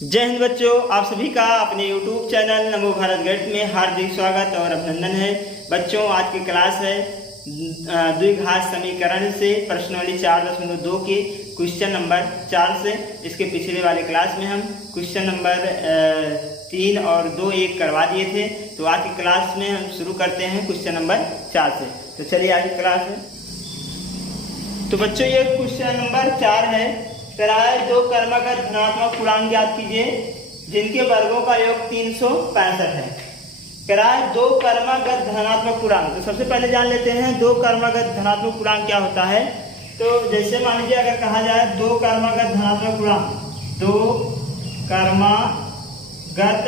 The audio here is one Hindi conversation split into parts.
जय हिंद बच्चों, आप सभी का अपने YouTube चैनल नमो भारत गणित में हार्दिक स्वागत और अभिनंदन है। बच्चों, आज की क्लास है द्विघात समीकरण से प्रश्नावली 4.2 के क्वेश्चन नंबर 4 से। इसके पिछले वाले क्लास में हम क्वेश्चन नंबर 3 और 2 एक करवा दिए थे। तो आज की क्लास में हम शुरू करते हैं क्वेश्चन नंबर 4 से। तो चलिए आज की क्लास है। तो बच्चों, ये क्वेश्चन नंबर 4 है। कराए दो कर्मगत धनात्मक पूर्णांक ज्ञात कीजिए जिनके वर्गों का योग 365 है। कराए दो कर्मगत धनात्मक पूर्णांक। तो सबसे पहले जान लेते हैं दो कर्मगत धनात्मक पूर्णांक क्या होता है। तो जैसे मान लीजिए अगर कहा जाए दो कर्मगत धनात्मक पूर्णांक, दो कर्मगत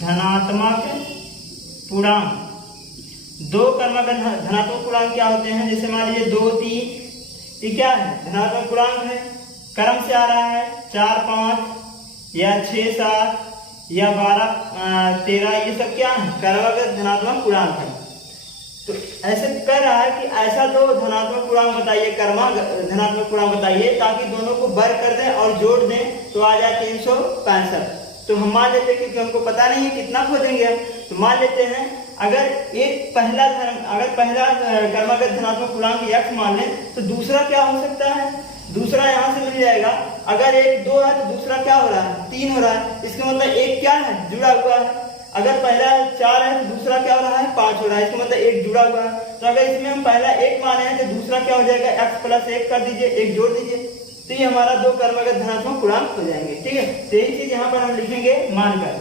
धनात्मक पूर्णांक, दो कर्मगत धनात्मक पूर्णांक क्या होते हैं। जैसे मान लीजिए 2, 3, ये क्या है, धनात्मक पूर्णांक है। क्रम से आ रहा है 4, 5 या 6, 7 या 12, 13, ये सब क्या है, कर्मगत धनात्मक पूर्णांक है। तो ऐसे कर रहा है कि ऐसा दो धनात्मक पूर्णांक बताइए, कर्मगत धनात्मक पूर्णांक बताइए, ताकि दोनों को वर्ग कर दें और जोड़ दें तो आ जाए 365। तो हम मान लेते हैं, क्योंकि हमको पता नहीं है कितना खोजेंगे हम, तो मान लेते हैं अगर पहला कर्मगत धनात्मक पूर्णांक x मान लें तो दूसरा क्या हो सकता है, दूसरा यहाँ से मिल जाएगा। अगर 1, 2 है तो दूसरा क्या हो रहा है, 3 हो रहा है। इसका मतलब एक क्या है, जुड़ा हुआ है। अगर पहला 4 है तो दूसरा क्या हो रहा है, 5 हो रहा है। इसका मतलब एक जुड़ा हुआ है। तो अगर इसमें हम पहला 1 माने हैं तो दूसरा क्या हो जाएगा, x + 1 कर दीजिए, 1 जोड़ दीजिए, तो ये हमारा दो कर्मगत धनात्मक पूर्णांक हो जाएंगे। ठीक है, तो यही चीज यहाँ पर हम लिखेंगे मानकर।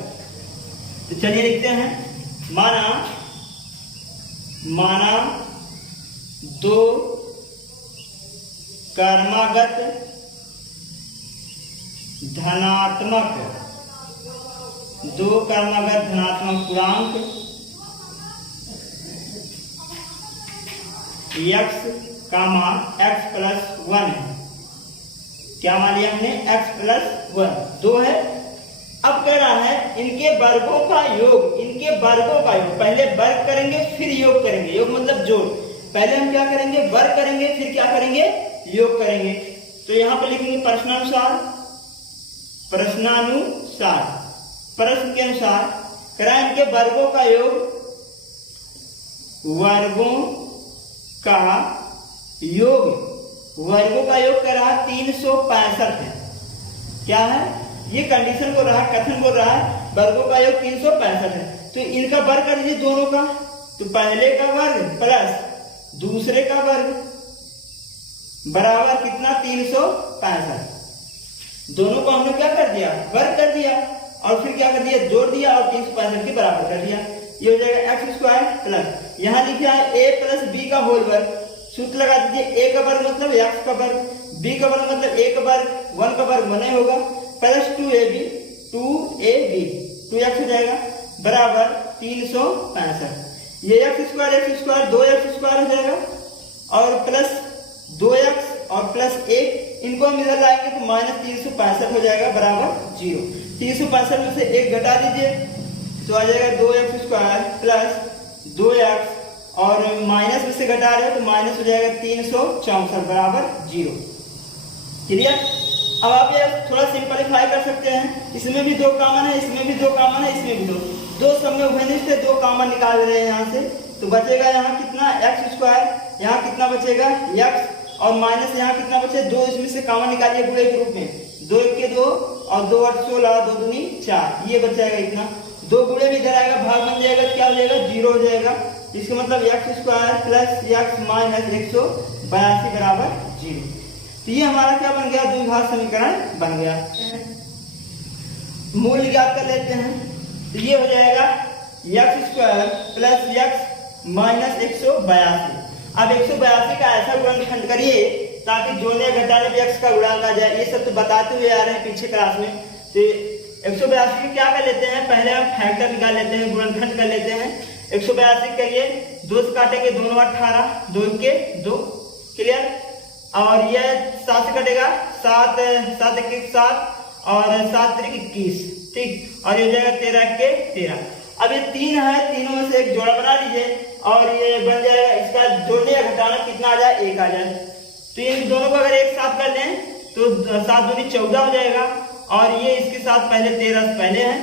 तो चलिए लिखते हैं, माना दो कर्मगत धनात्मक पूर्णांक x + 1 है। क्या मान लिया हमने, x + 1 2 है। अब कह रहा है इनके वर्गों का योग, पहले वर्ग करेंगे फिर योग करेंगे। योग मतलब जोड़। पहले हम क्या करेंगे, वर्ग करेंगे, फिर क्या करेंगे, योग करेंगे। तो यहाँ पर लिखेंगे प्रश्नानुसार प्रश्न के अनुसार करा इनके वर्गों का योग, वर्गों का योग कर रहा 365 है। क्या है, ये कंडीशन बोल रहा है, कथन बोल रहा है वर्गों का योग 365 है। तो इनका वर्ग कर दीजिए दोनों का। तो पहले का वर्ग प्लस दूसरे का वर्ग बराबर कितना, 365। दोनों को हमने क्या कर दिया, वर्ग कर दिया, और फिर क्या कर दिया, जोड़ दिया और 365 के बराबर कर दिया। ये हो जाएगा x² प्लस, यहाँ लिखा है a + b का होल वर्ग। सूत्र लगा दीजिए, a का वर्ग मतलब x का वर्ग, b का वर्ग मतलब a का वर्ग, 1 का वर्ग 1 होगा, प्लस 2ab 2x हो जाएगा बराबर 365। ये x² 2x² हो जाएगा, और प्लस 2x और प्लस 1 इनको हम इधर लाएंगे तो -365 हो जाएगा बराबर 0। 365 में से 1 घटा दीजिए तो आ जाएगा 2x² प्लस 2x, और माइनस में से घटा रहे हो तो माइनस हो जाएगा 364 बराबर 0। क्लियर। अब आप ये थोड़ा सिंपलीफाई कर सकते हैं। इसमें भी 2 कॉमन है, इसमें भी 2 कॉमन है, इसमें भी 2 सब में उभयनिष्ठ से 2 कॉमन निकाल रहे हैं यहाँ से। तो बचेगा यहाँ कितना, x², यहाँ कितना बचेगा x, और माइनस यहाँ कितना बचे 2, इसमें से कॉमन निकालिए गुणे के रूप में। 2 × 1 = 2 और 2 × 8 = 16, 2 × 2 = 4, ये बच जाएगा इतना। 2 गुणे भी इधर आएगा, भाग बन जाएगा, क्या हो जाएगा, 0 हो जाएगा। इसका मतलब x² प्लस x माइनस 182 बराबर 0। तो ये हमारा क्या बन गया, द्विघात समीकरण बन गया। मूल्य ज्ञात कर लेते हैं। तो ये हो जाएगा x² प्लस x माइनस 182। अब 182 का ऐसा गुणनखंड करिए ताकि जोड़ने घटाने में x का गुणांक आ जाए। ये सब तो बताते हुए आ रहे हैं पीछे क्लास में। तो 182 की क्या कर लेते हैं, पहले हम फैक्टर निकाल लेते हैं, गुणनखंड कर लेते हैं। 182 करिए, 2 से काटेंगे, 2 × 9 = 18, 2 × 2 क्लियर। और ये 7 से कटेगा, 7 × 1 = 7 और 7 × 3 = 21, ठीक। और ये हो जाएगा 13 × 13। अब ये 3 है, तीनों में से एक जोड़ा बना लीजिए और ये बन जाएगा, इसका जोड़ने या घटाना कितना आ जाए, 1 आ जाए। तो इन दोनों को अगर एक साथ कर लें तो 7 दूनी 14 हो जाएगा और ये इसके साथ पहले 13 से पहले है,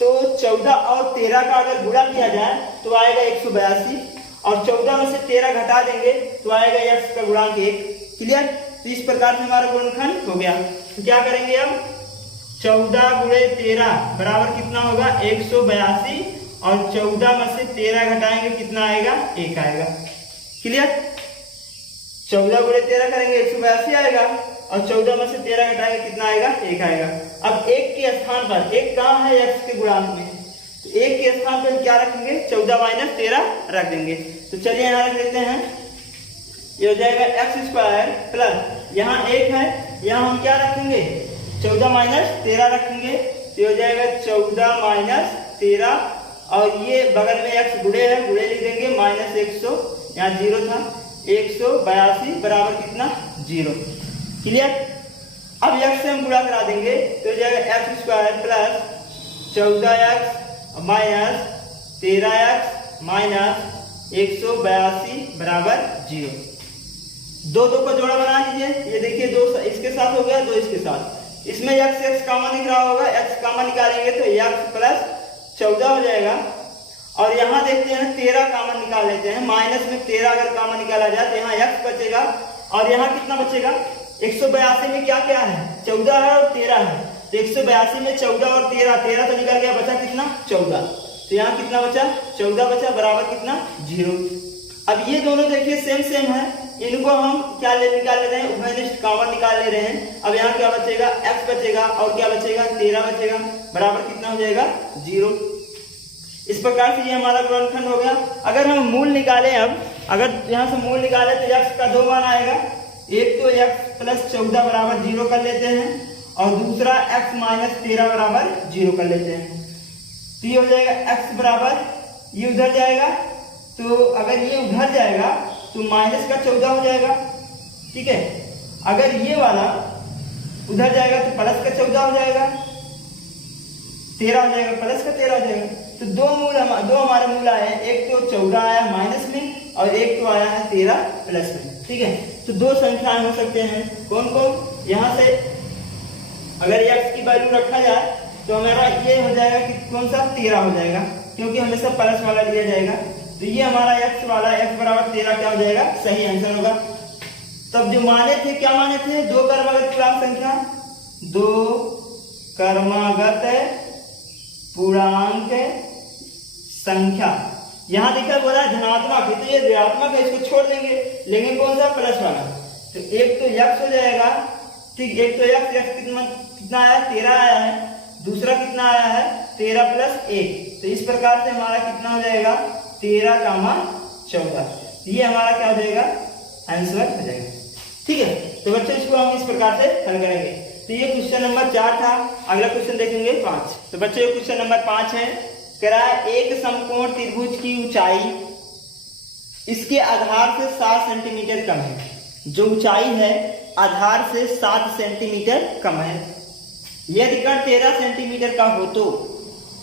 तो 14 और 13 का अगर गुणा किया जाए तो आएगा 182, और 14 में से 13 घटा देंगे तो आएगा x का गुणांक 1। क्लियर? तो इस प्रकार से हमारा गुणनखंड हो गया। तो क्या करेंगे अब, 14 गुणे 13 बराबर कितना होगा 182, और 14 में से 13 घटाएंगे कितना आएगा 1 आएगा। क्लियर? 14 गुणे 13 करेंगे 182 आएगा, और 14 में से 13 घटाएंगे कितना आएगा 1 आएगा। अब 1 के स्थान पर, 1 कहाँ है x के गुणांक में, तो 1 के स्थान पर क्या रखेंगे 14 माइनस 13 रख देंगे। तो चलिए यहाँ रख देते हैं, ये हो जाएगा x स्क्वायर प्लस यहाँ 1 है, यहाँ हम क्या रखेंगे 14 माइनस 13 रखेंगे, तो ये हो जाएगा 14 माइनस 13, और ये बगल में x गुणे है, गुणे लिख देंगे माइनस 100, यहाँ 0 था, 182 बराबर कितना 0। क्लियर? अब x से हम गुणा करा देंगे तो हो जाएगा x square plus 14x minus 13x minus 182 बराबर 0। दो का जोड़ा बना लीजिए, ये देखिए 2 इसके साथ हो गया, 2 इसके साथ, इसमें x कॉमन दिख रहा होगा, x कॉमन निकालेंगे तो x प्लस 14 हो जाएगा, और यहाँ देखते हैं 13 कॉमन निकाल लेते हैं, माइनस में 13 अगर कॉमन निकाला जाए तो यहाँ x बचेगा, और यहाँ कितना बचेगा 182 में क्या क्या है 14 है और 13 है, तो 182 में 14 और 13 तो निकल गया, बचा कितना 14, तो यहाँ कितना बचा 14 बचा बराबर कितना 0। अब ये दोनों देखिए सेम है, इनको हम क्या निकाल ले रहे हैं उभयनिष्ठ कॉमन निकाल ले रहे हैं। अब यहाँ क्या बचेगा x बचेगा, और क्या बचेगा 13 बचेगा, बराबर कितना हो जाएगा 0। इस प्रकार से ये हमारा गुणनखंड हो गया। अगर हम मूल निकालें, अब अगर यहाँ से मूल निकालें तो x का 2 मान आएगा, एक तो x प्लस 14 बराबर 0 कर लेते हैं, और दूसरा x माइनस 13 बराबर 0 कर लेते हैं। तो ये हो जाएगा x बराबर, ये उधर जाएगा, तो अगर ये उधर जाएगा तो माइनस का 14 हो जाएगा, ठीक है। अगर ये वाला उधर जाएगा तो प्लस का 14 हो जाएगा, 13 हो जाएगा, प्लस का 13 हो जाएगा। तो दो हमारे मूल आए हैं, एक तो 14 आया माइनस में, और एक तो आया है 13 प्लस में, ठीक है। तो 2 संख्याएं हो सकते हैं, कौन कौन, यहाँ से अगर x की वैल्यू रखा जाए तो हमारा ये हो जाएगा कि कौन सा 13 हो जाएगा, क्योंकि हमेशा प्लस वाला लिया जाएगा। तो ये हमारा x वाला x बराबर 13 क्या हो जाएगा, सही आंसर होगा। तब जो माने थे, क्या माने थे, 2 क्रमागत पूर्णांक संख्या, 2 क्रमागत पूर्णांक संख्या, यहाँ देखा बोला धनात्मक है तो ये ऋणात्मक है, इसको छोड़ देंगे, लेकिन कौन सा प्लस वाला। तो एक तो x हो जाएगा, ठीक, एक तो x कितना आया 13 आया है, दूसरा कितना आया है 13 प्लस 1, तो इस प्रकार से हमारा कितना हो जाएगा 13, 14। ये हमारा क्या हो जाएगा आंसर हो जाएगा, ठीक है। तो बच्चों इसको हम इस प्रकार से हल करेंगे। तो ये क्वेश्चन नंबर 4 था। अगला क्वेश्चन देखेंगे 5। तो बच्चों ये क्वेश्चन नंबर 5 है, कह रहा है एक समकोण त्रिभुज की ऊंचाई इसके आधार से 7 सेंटीमीटर कम है। जो ऊंचाई है आधार से 7 सेंटीमीटर कम है। यदि कर्ण 13 सेंटीमीटर का हो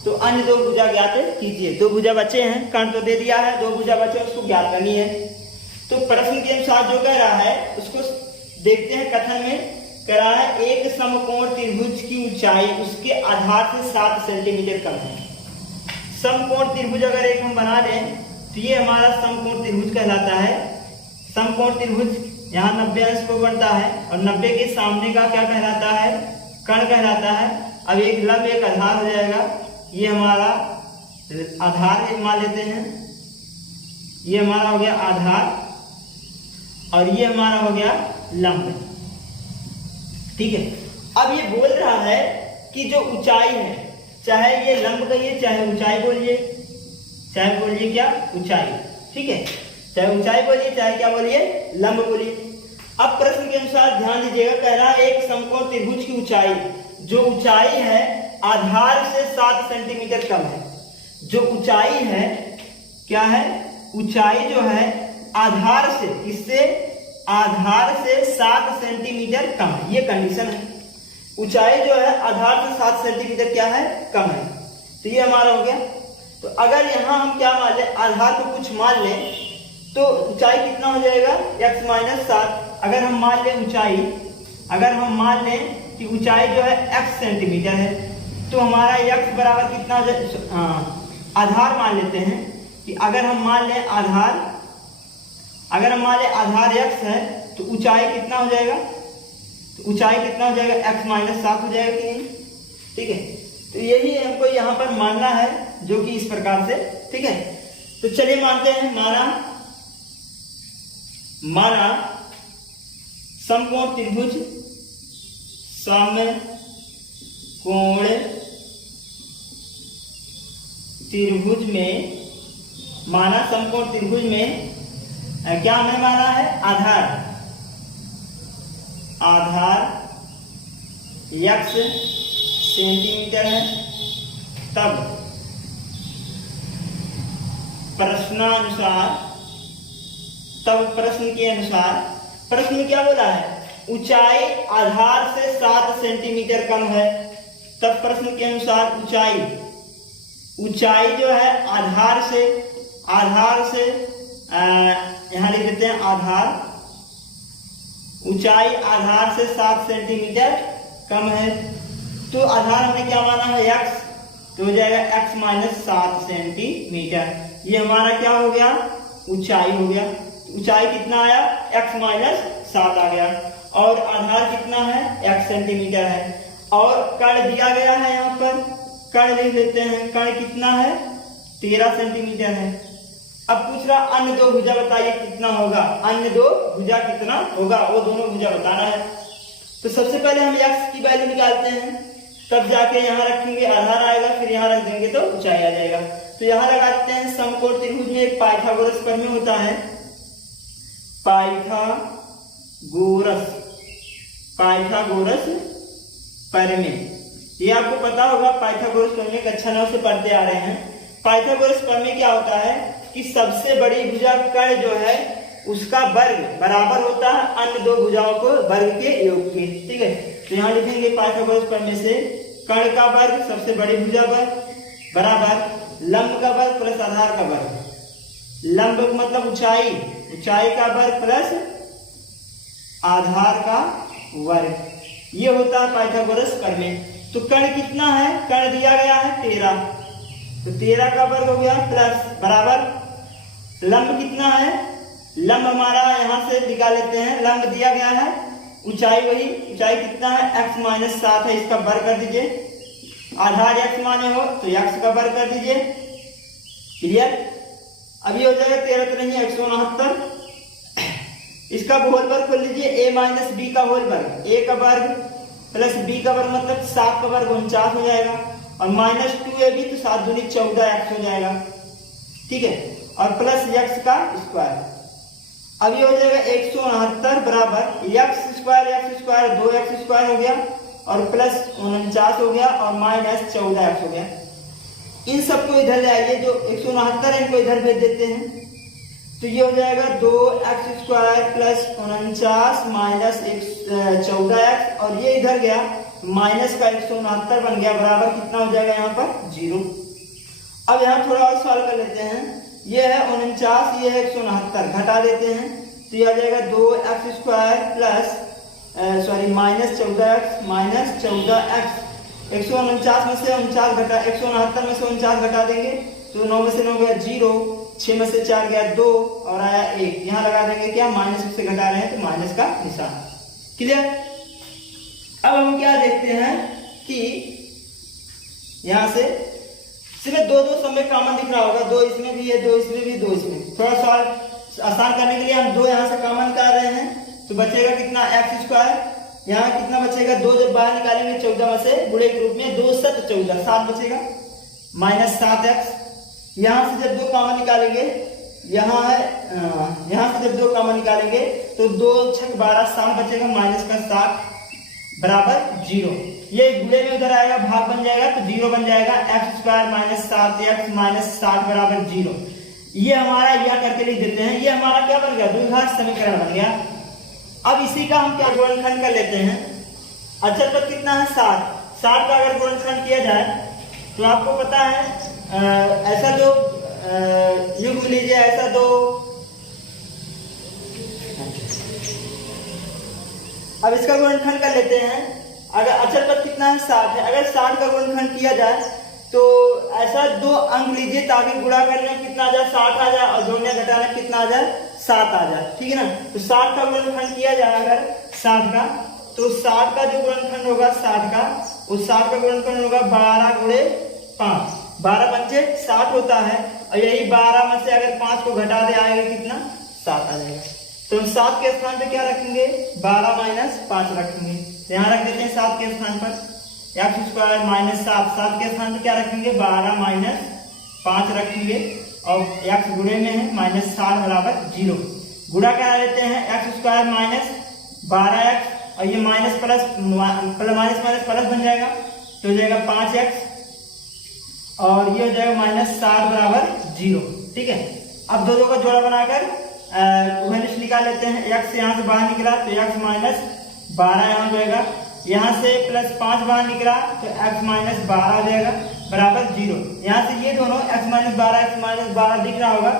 तो अन्य 2 भुजा ज्ञात कीजिए। 2 भुजा बचे हैं, कर्ण तो दे दिया है, 2 भुजा बचे उसको ज्ञात करनी है। तो प्रश्न के अनुसार जो कह रहा है उसको देखते हैं। कथन में कह रहा है एक समकोण त्रिभुज की ऊंचाई उसके आधार से 7 सेंटीमीटर कम है। समकोण त्रिभुज अगर एक हम बना लें तो ये हमारा समकोण त्रिभुज कहलाता है। समकोण त्रिभुज यहाँ 90 अंश को बनता है और 90 के सामने का क्या कहलाता है, कर्ण कहलाता है। अब एक लंब एक आधार हो जाएगा। ये हमारा आधार मान लेते हैं, ये हमारा हो गया आधार और ये हमारा हो गया लंब, ठीक है। अब ये बोल रहा है कि जो ऊंचाई है, चाहे ये लंब कहिए चाहे ऊंचाई बोलिए, चाहे बोलिए क्या ऊंचाई, ठीक है, चाहे ऊंचाई बोलिए चाहे क्या बोलिए लंब बोलिए। अब प्रश्न के अनुसार ध्यान दीजिएगा, कह रहा है एक समकोण त्रिभुज की ऊंचाई, जो ऊंचाई है आधार से 7 सेंटीमीटर कम है। जो ऊंचाई है क्या है, ऊंचाई जो है आधार से, इससे आधार से 7 सेंटीमीटर कम है। ये कंडीशन है, ऊंचाई जो है आधार से 7 सेंटीमीटर क्या है कम है। तो ये हमारा हो गया। तो अगर यहाँ हम क्या मान लें, आधार को कुछ मान लें तो ऊंचाई कितना हो जाएगा x माइनस 7। अगर हम मान लें ऊंचाई, अगर हम मान लें कि ऊंचाई जो है x सेंटीमीटर है, तो हमारा x बराबर कितना हो जाए, आधार मान लेते हैं कि अगर हम मान लें आधार x है तो ऊंचाई कितना हो जाएगा, तो ऊंचाई कितना हो जाएगा, x माइनस 7 हो जाएगा कि नहीं। ठीक है, तो यही हमको यहाँ पर मानना है, जो कि इस प्रकार से। ठीक है, तो चलिए मानते हैं, माना समकोण त्रिभुज में, माना समकोण त्रिभुज में क्या हमने माना है, आधार x सेंटीमीटर है, तब प्रश्न के अनुसार प्रश्न में क्या बोला है, ऊंचाई आधार से 7 सेंटीमीटर कम है, तब प्रश्न के अनुसार ऊंचाई जो है आधार से यहां लिख देते हैं ऊंचाई आधार से 7 सेंटीमीटर कम है, तो आधार हमने क्या माना है, x, तो हो जाएगा x माइनस 7 सेंटीमीटर। ये हमारा क्या हो गया, ऊंचाई हो गया। ऊंचाई कितना आया, x माइनस 7 आ गया, और आधार कितना है, x सेंटीमीटर है, और कण दिया गया है, यहाँ पर कण लिख लेते हैं, कण कितना है, 13 सेंटीमीटर है। अब पूछ रहा अन्य दो भुजा बताइए कितना होगा, अन्य दो भुजा कितना होगा, वो दोनों भुजा बताना है। तो सबसे पहले हम x की वैल्यू निकालते हैं, तब जाके यहाँ रखेंगे आधार आएगा, फिर यहाँ रख देंगे तो ऊंचाई आ जाएगा। तो यहाँ लगा देते हैं, समकोण त्रिभुज में एक पाइथागोरस प्रमेय होता है, पाइथागोरस प्रमेय, ये आपको पता होगा। पाइथागोरस प्रमेय कक्षा 9 से पढ़ते आ रहे हैं। पाइथागोरस प्रमेय क्या होता है कि सबसे बड़ी भुजा कण जो है उसका वर्ग बराबर होता है अन्य दो भुजाओं को वर्ग के योग के। ठीक है, तो यहाँ लिखेंगे पाइथागोरस प्रमेय से कण का वर्ग सबसे बड़ी भुजा वर्ग बराबर लंब का वर्ग प्लस आधार का वर्ग। लंब मतलब ऊंचाई का वर्ग प्लस आधार का वर्ग, ये होता है पाइथागोरस प्रमेय। तो कण कितना है, कण दिया गया है 13, तो 13 का वर्ग हो गया प्लस बराबर लंब कितना है, लंब हमारा यहां से निकाल लेते हैं, लंब दिया गया है, ऊंचाई ऊंचाई कितना है, x माइनस 7 है, इसका वर्ग कर दीजिए। आधार x माने हो तो x का वर्ग कर दीजिए। क्लियर, अभी हो जाएगा 13 तो नहीं 169, इसका होल वर्ग कर लीजिए, a माइनस b का होल वर्ग, a का वर्ग प्लस b का वर्ग मतलब 7 का वर्ग 49 हो जाएगा, और माइनस 2ab तो 7 दूनी 14x हो जाएगा। ठीक है, और प्लस x का स्क्वायर, अभी हो जाएगा 169 बराबर x स्क्वायर 2x स्क्वायर हो गया, और प्लस 49 हो गया, और माइनस 14x हो गया। इन सबको इधर ले आइए, जो 169 है इनको इधर भेज देते हैं, तो ये हो जाएगा 2x square plus 49 minus 14x, और ये इधर गया माइनस का 169 बन गया, बराबर कितना हो जाएगा यहाँ पर 0। अब यहाँ थोड़ा और सॉल्व कर लेते हैं, ये है 49, ये है 169, घटा देते हैं, तो ये आ जाएगा 2x square plus minus 14x minus 14x। 149 में से 49 घटा 169 में से 49 घटा देंगे तो 9 में से 9 गया 0, 6 में से 4 गया 2, और आया 1। यहाँ लगा देंगे क्या, माइनस से घटा रहे हैं तो माइनस का निशान। क्लियर, अब हम क्या देखते हैं कि यहाँ से सिर्फ दो समय कॉमन दिख रहा होगा, 2 इसमें भी है, 2 इसमें भी, 2 इसमें। थोड़ा सॉल्व आसान करने के लिए हम 2 यहाँ से कॉमन निकाल रहे हैं, तो बचेगा कितना x स्क्वायर, यहाँ कितना बचेगा 2, जब बाहर निकालेंगे 14 में से गुणे के रूप में 2 7 14, 7 बचेगा माइनस 7x। यहाँ से जब 2 कॉमन निकालेंगे, यहाँ से जब 2 कॉमन निकालेंगे तो 2 6 12, 7 बचेगा माइनस का 7 बराबर 0। ये गुणे में उधर आएगा, भाग बन जाएगा तो 0 बन जाएगा, x square minus 7x minus 7 बराबर 0। ये हमारा यह करके लिख देते हैं, ये हमारा क्या बन गया, द्विघात समीकरण बन गया। अब इसी का हम क्या गुणनखंड कर लेते हैं। अचल पद कितना है 7 का अगर गुणनखंड किया जाए तो आपको पता है ऐसा दो युग्म लीजिए, ऐसा दो, अब इसका गुणनखंड कर लेते हैं। अगर अचल पद कितना है 60 है, अगर 60 का गुणनखंड किया जाए तो ऐसा 2 अंक लीजिए ताकि गुणा करने में कितना आ जाए 60 आ जाए और जोड़ने घटाने में कितना आ जाए 7 आ जाए, ठीक है ना। तो 60 का गुणनखंड किया जाए अगर 60 का, तो 60 का जो गुणनखंड होगा 60 का, उस 60 का गुणनखंड होगा 12 गुणे 5, 12 पंचे 60 होता है और यही 12 में से अगर 5 को घटा दे आएगा कितना 7 आ जाएगा। तो हम 7 के स्थान पे क्या रखेंगे 12 माइनस 5 रखेंगे, यहाँ रख देते हैं 7 के स्थान पर एक्स स्क्वायर माइनस 7, 7 के स्थान पर क्या रखेंगे 12 माइनस 5 रखेंगे और एक्स गुणे में है माइनस 60 बराबर 0, गुणा करा लेते हैं एक्स स्क्वायर माइनस 12x और ये minus plus minus minus plus बन जाएगा तो हो जाएगा 5x और ये हो जाएगा माइनस 60 बराबर 0, ठीक है। अब दो का जोड़ा बनाकर उभयनिष्ठ निकाल लेते हैं, x यहाँ से बाहर निकला तो x माइनस 12 यहाँ हो जाएगा, यहाँ से प्लस 5 बाहर निकला तो x माइनस 12 हो जाएगा बराबर 0। यहाँ से ये दोनों x माइनस 12 दिख रहा होगा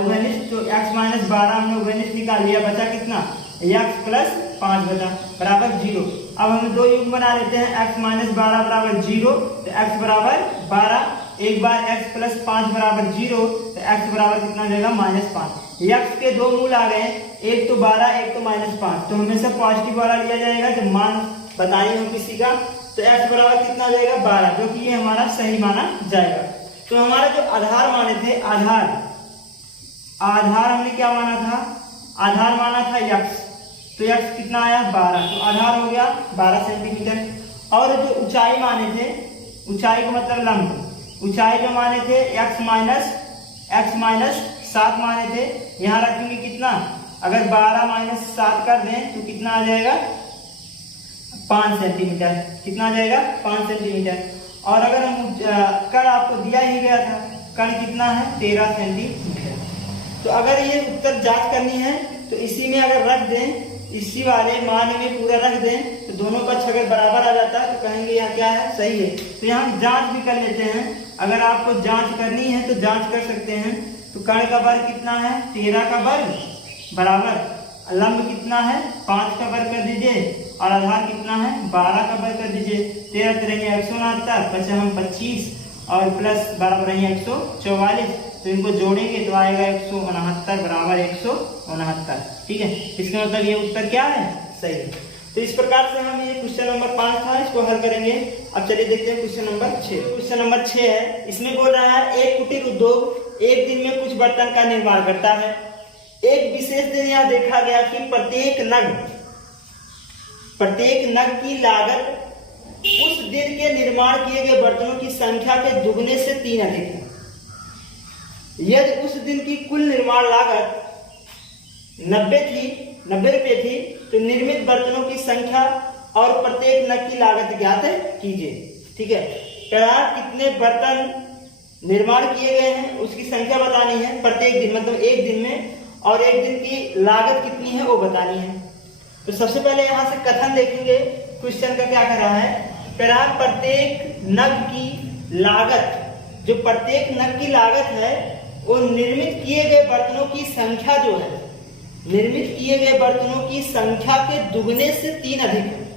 उभयनिष्ठ, तो x माइनस 12 हमने उभयनिष्ठ निकाल लिया, बचा कितना x प्लस 5 बचा बराबर 0। अब हम दो युग्म बना लेते हैं, x माइनस 12 बराबर 0 तो x बराबर 12, एक बार x प्लस 5 बराबर 0 तो x बराबर कितना हो जाएगा माइनस 5। x के दो मूल आ गए, एक तो 12 एक तो माइनस 5, तो हमेशा पॉजिटिव वाला लिया जाएगा जब मान बतानी हो किसी का, तो x बराबर कितना हो जाएगा 12, जो कि ये हमारा सही माना जाएगा। तो हमारा जो आधार माने थे आधार हमने क्या माना था, आधार माना था x, तो x कितना आया 12, तो आधार हो गया 12 सेंटीमीटर। और जो ऊंचाई माने थे, ऊंचाई का मतलब लंब, ऊंचाई जो माने थे x माइनस 7 माने थे, यहाँ रखेंगे कितना, अगर 12 माइनस 7 कर दें तो कितना आ जाएगा 5 सेंटीमीटर, कितना आ जाएगा 5 सेंटीमीटर। और अगर हम कण आपको दिया ही गया था, कण कितना है 13 सेंटीमीटर। तो अगर ये उत्तर जांच करनी है तो इसी में अगर रख दें, इसी वाले मान में पूरा रख दें तो दोनों पक्ष अगर बराबर आ जाता है तो कहेंगे यह क्या है सही है। तो यहाँ हम जांच भी कर लेते हैं, अगर आपको जांच करनी है तो जांच कर सकते हैं। तो कण का वर्ग कितना है 13 का वर्ग बराबर लंब कितना है 5 का वर्ग कर दीजिए और आधार कितना है 12 का वर्ग कर दीजिए, 13 रहेंगे 169, बचे हम 25 और प्लस 12 रहेंगे 144, तो इनको जोड़ेंगे तो आएगा 169 बराबर 169, ठीक है। इसका मतलब ये उत्तर क्या है सही है। तो इस प्रकार से हम ये क्वेश्चन नंबर 5 था, इसको हल करेंगे। अब चलिए देखते हैं क्वेश्चन नंबर 6। क्वेश्चन नंबर 6 है, इसमें बोल रहा है एक कुटीर उद्योग एक दिन में कुछ बर्तन का निर्माण करता है। एक विशेष दिन यह देखा गया कि प्रत्येक नग की लागत उस दिन के निर्माण किए गए बर्तनों की संख्या के दुगने से 3 अधिक है। यदि उस दिन की कुल निर्माण लागत 90 रुपये थी तो निर्मित बर्तनों की संख्या और प्रत्येक नग की लागत ज्ञात कीजिए, ठीक है। कितने बर्तन निर्माण किए गए हैं उसकी संख्या बतानी है प्रत्येक दिन, मतलब एक दिन में, और एक दिन की लागत कितनी है वो बतानी है। तो सबसे पहले यहाँ से कथन देखेंगे, क्वेश्चन का क्या कर रहा है, प्रत्येक नग की लागत, जो प्रत्येक नग की लागत है वो निर्मित किए गए बर्तनों की संख्या जो है, निर्मित किए गए बर्तनों की संख्या के दुगने से 3 अधिक है।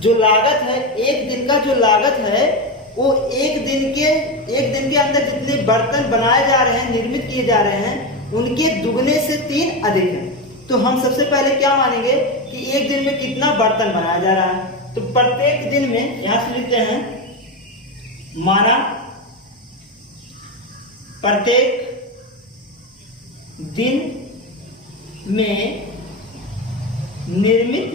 जो लागत है एक दिन का, जो लागत है वो एक दिन के अंदर जितने बर्तन बनाए जा रहे हैं, निर्मित किए जा रहे हैं, उनके दुगने से 3 अधिक है। तो हम सबसे पहले क्या मानेंगे कि एक दिन में कितना बर्तन बनाया जा रहा है। तो प्रत्येक दिन में यहां से लिखते हैं, माना प्रत्येक दिन में निर्मित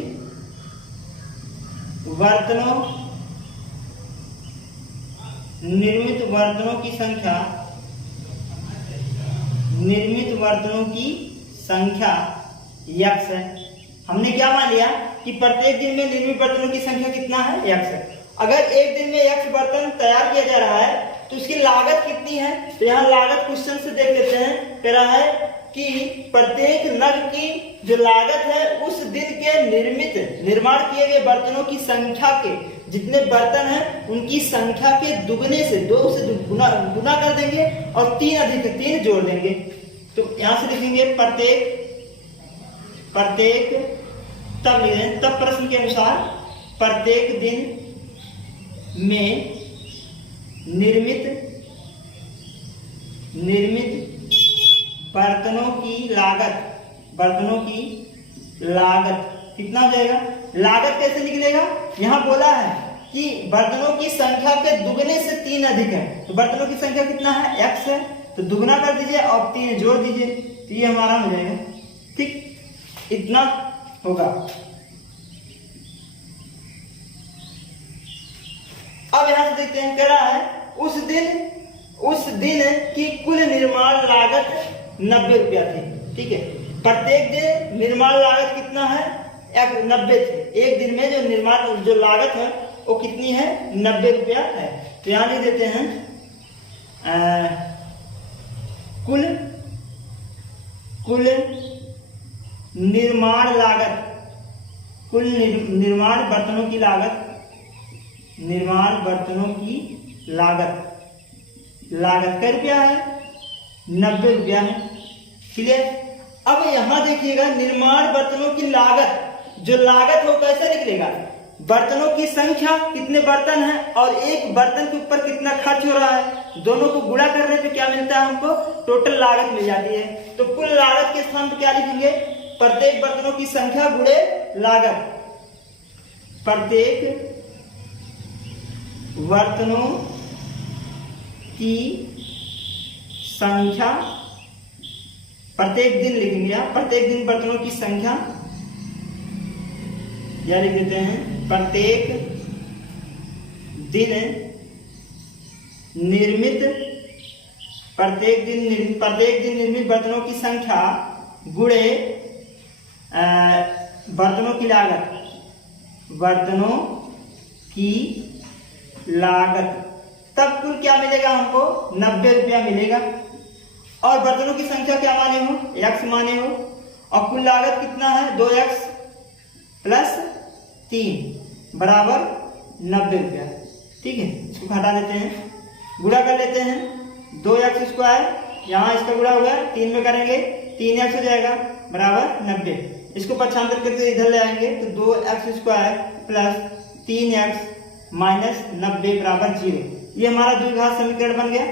बर्तनों की संख्या x है। हमने क्या मान लिया कि प्रत्येक दिन में निर्मित बर्तनों की संख्या कितना है x है। अगर एक दिन में x बर्तन तैयार किया जा रहा है तो उसकी लागत कितनी है, तो यहाँ लागत क्वेश्चन से देख लेते हैं। कह रहा है कि प्रत्येक नग की जो लागत है उस दिन के निर्माण किए गए बर्तनों की संख्या के, जितने बर्तन हैं उनकी संख्या के दुगने से, 2 से गुना कर देंगे और 3 अधिक 3 जोड़ देंगे। तो यहां से लिखेंगे प्रत्येक, तब लिखें, तब प्रश्न के अनुसार प्रत्येक दिन में निर्मित बर्तनों की लागत कितना हो जाएगा? लागत कैसे निकलेगा? यहाँ बोला है कि बर्तनों की संख्या के दुगने से 3 अधिक है, तो बर्तनों की संख्या कितना है? x है, तो दुगना कर दीजिए और 3 जोड़ दीजिए, तो ये हमारा हो जाएगा। ठीक, इतना होगा। अब यहां से देखते हैं, कह रहा है उस दिन की कुल निर्माण लागत 90 रुपया थी। ठीक है, प्रत्येक दिन निर्माण लागत कितना है? 90 थी। एक दिन में जो लागत है वो कितनी है? 90 रुपया है। तो यहां लिख देते हैं कुल निर्माण लागत, निर्माण बर्तनों की लागत क्या रुपया है? 90 रुपया है। क्लियर? अब यहां देखिएगा, निर्माण बर्तनों की लागत, जो लागत हो कैसे निकलेगा? बर्तनों की संख्या, कितने बर्तन हैं और एक बर्तन के ऊपर कितना खर्च हो रहा है, दोनों को गुणा करने पे क्या मिलता है हमको? टोटल लागत मिल जाती है। तो कुल लागत के स्थान पर क्या लिखेंगे? प्रत्येक बर्तनों की संख्या गुणे लागत। प्रत्येक बर्तनों की संख्या, प्रत्येक दिन लिखेंगे आप, प्रत्येक दिन बर्तनों की संख्या, या लिख देते हैं प्रत्येक दिन निर्मित बर्तनों की संख्या गुणे बर्तनों की लागत, तब कुल क्या मिलेगा हमको? 90 रुपया मिलेगा। और बर्तनों की संख्या क्या माने हो? x माने हो, और कुल लागत कितना है? 2x प्लस 3 बराबर 90 रुपया। ठीक है, इसको हटा देते हैं, गुणा कर लेते हैं। 2x स्क्वायर, यहाँ इसका गुणा हुआ, 3 में करेंगे 3x हो जाएगा बराबर 90। इसको पक्षांतर करके इधर ले आएंगे तो 2x square plus 3x minus 90 बराबर 0। ये हमारा द्विघात समीकरण बन गया।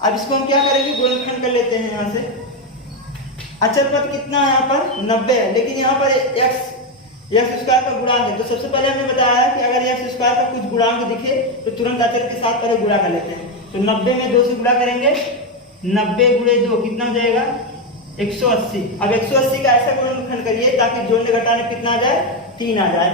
अब इसको हम क्या करेंगे? गुणनखंड कर लेते हैं। यहाँ से अचल पद कितना है? यहाँ पर 90 है, लेकिन यहाँ पर x स्क्वायर का गुणांक है। तो सबसे पहले हमने बताया कि अगर x स्क्वायर का कुछ गुणांक दिखे तो तुरंत अचल के साथ पहले गुणा कर लेते हैं। तो 90 में 2 से गुणा करेंगे, 90 गुणे 2 कितना हो जाएगा? 180। अब 180 का ऐसा गुणनखंड करिए ताकि जोड़ने घटाने कितना आ जाए? 3 आ जाए।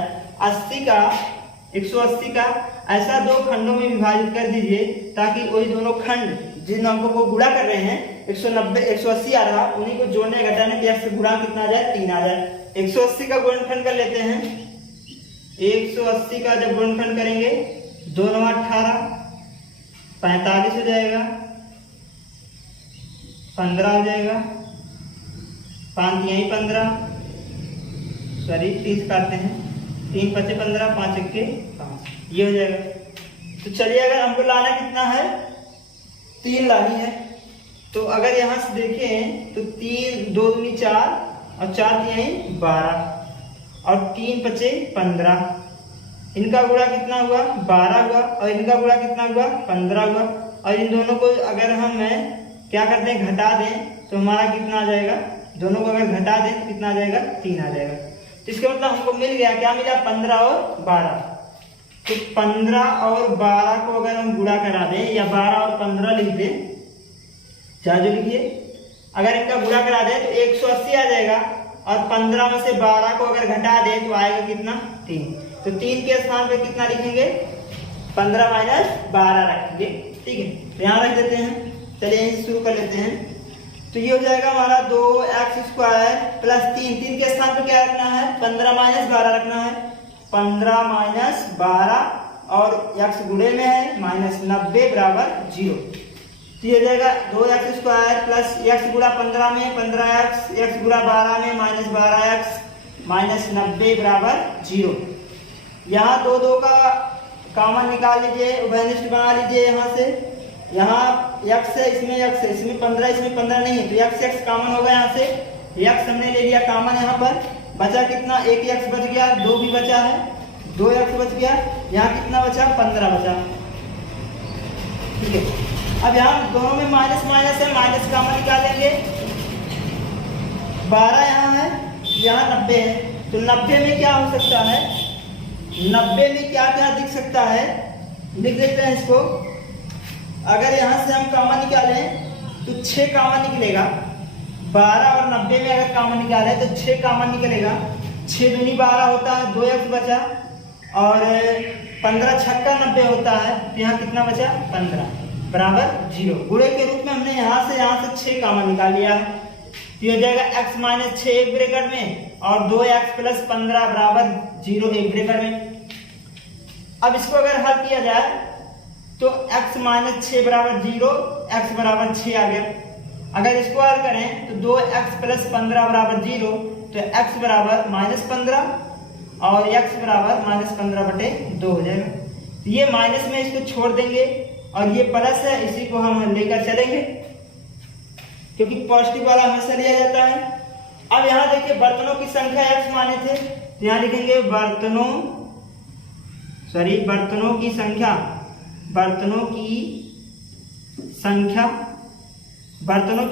180 का ऐसा 2 खंडों में विभाजित कर दीजिए ताकि वही दोनों खंड जिन अंकों को गुणा कर रहे हैं 180 आ रहा, उन्हीं को जोड़ने घटाने के गुणांक कितना आ जाए? 3 आ जाए। 180 का गुणनखंड कर लेते हैं। 180 का जब गुणनखंड करेंगे 2 9 18, 45 हो जाएगा, 15 हो जाएगा, 5 यही 15, सॉरी 30 काटते हैं, 3 5 15, 5 1 5, ये हो जाएगा। तो चलिए, अगर हमको लाना कितना है? 3 लानी है। तो अगर यहाँ से देखें तो 3 2 दूनी 4 और 4 यही 12 और 3 5 15, इनका गुणा कितना हुआ? 12 हुआ, और इनका गुणा कितना हुआ? 15 हुआ। और इन दोनों को अगर हम क्या करते हैं? घटा दें तो हमारा कितना आ जाएगा? दोनों को अगर घटा दें तो कितना आ जाएगा? 3 आ जाएगा। तो इसका मतलब हमको मिल गया, क्या मिला? 15 और 12। तो 15 और 12 को अगर हम गुणा करा दें या 12 और 15 लिख दें, चाहे जो लिखिए, अगर इनका गुणा करा दें तो 180 आ जाएगा, और 15 में से 12 को अगर घटा दें तो आएगा कितना? 3। तो 3 के स्थान पे कितना लिखेंगे? 15 माइनस 12 रखेंगे। ठीक है, तो यहाँ रख देते हैं। चलिए यहीं शुरू कर लेते हैं। तो ये हो जाएगा हमारा 2x स्क्वायर प्लस 3 के स्थान पे क्या रखना है? 15 माइनस 12 रखना है। 15 माइनस 12 और x गुणे में है माइनस 90 बराबर 0। तो ये हो जाएगा 2x स्क्वायर प्लस x गुणा 15 में 15x, x गुणा 12 में माइनस 12x माइनस 90 बराबर 0। यहाँ 2 2 का कॉमन निकाल लीजिए, उभयनिष्ठ बना लीजिए। यहाँ से यहाँ x है, इसमें x है, इसमें 15, इसमें 15 नहीं है, तो x कॉमन होगा। यहाँ से x हमने ले लिया कॉमन, यहाँ पर बचा कितना? 1 x बच गया, 2 भी बचा है, 2x बच गया, यहाँ कितना बचा 15 बचा। ठीक है, अब यहाँ दोनों में माइनस माइनस है, माइनस कॉमन निकालेंगे। 12 यहाँ है, यहाँ 90 है, तो 90 में क्या हो सकता है, 90 में क्या क्या दिख सकता है, लिख देते हैं इसको। अगर यहाँ से हम कॉमन निकालें तो 6 कॉमन निकलेगा। 12 और 90 में अगर कॉमन निकाले तो 6 कॉमन निकलेगा। 6 दूनी 12 होता है, 2x बचा, और 15 छक्का 90 होता है, तो यहाँ कितना बचा 15 बराबर 0। गुणे के रूप में हमने यहाँ से 6 कॉमन निकाल लिया है, तो ये हो जाएगा x माइनस 6 एक ब्रैकेट में और 2x प्लस 15 बराबर 0 एक ब्रैकेट में। अब इसको अगर हल किया जाए तो x माइनस 6 बराबर 0, x बराबर 6 आ गया। अगर इसको हल करें तो 2x प्लस 15 बराबर 0, तो x बराबर माइनस 15 और x बराबर माइनस 15 बटे 2 हो जाएगा। तो ये माइनस में इसको छोड़ देंगे और ये प्लस है, इसी को हम लेकर चलेंगे क्योंकि पॉजिटिव वाला हमेशा लिया जाता है। अब यहाँ देखिए बर्तनों की संख्या x माने थे, तो यहाँ लिखेंगे बर्तनों की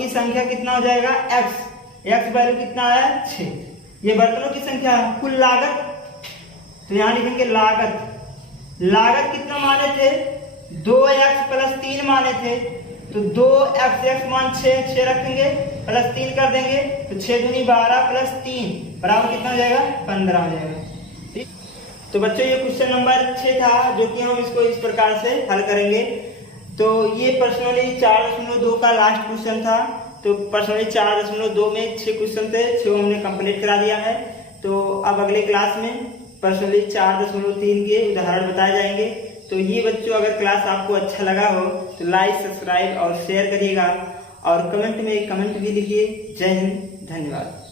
संख्या कितना हो जाएगा x वैल्यू कितना आया 6, ये बर्तनों की संख्या है। कुल लागत, तो यहाँ लिखेंगे लागत कितना माने थे 2x प्लस 3 माने थे, तो 2x मान 6 रखेंगे प्लस 3 कर देंगे, तो 6 दूनी 12 प्लस 3 बराबर कितना हो जाएगा 15 हो जाएगा। ठीक, तो बच्चों ये क्वेश्चन नंबर 6 था, जो कि हम इसको इस प्रकार से हल करेंगे। तो ये पर्सनली 4.2 का लास्ट क्वेश्चन था। तो पर्सनली 4.2 में 6 क्वेश्चन थे, 6 हमने कंप्लीट करा दिया है। तो अब अगले क्लास में पर्सनली 4.3 के उदाहरण बताए जाएंगे। तो ये बच्चों अगर क्लास आपको अच्छा लगा हो तो लाइक, सब्सक्राइब और शेयर करिएगा, और कमेंट में कमेंट भी लिखिए। जय हिंद, धन्यवाद।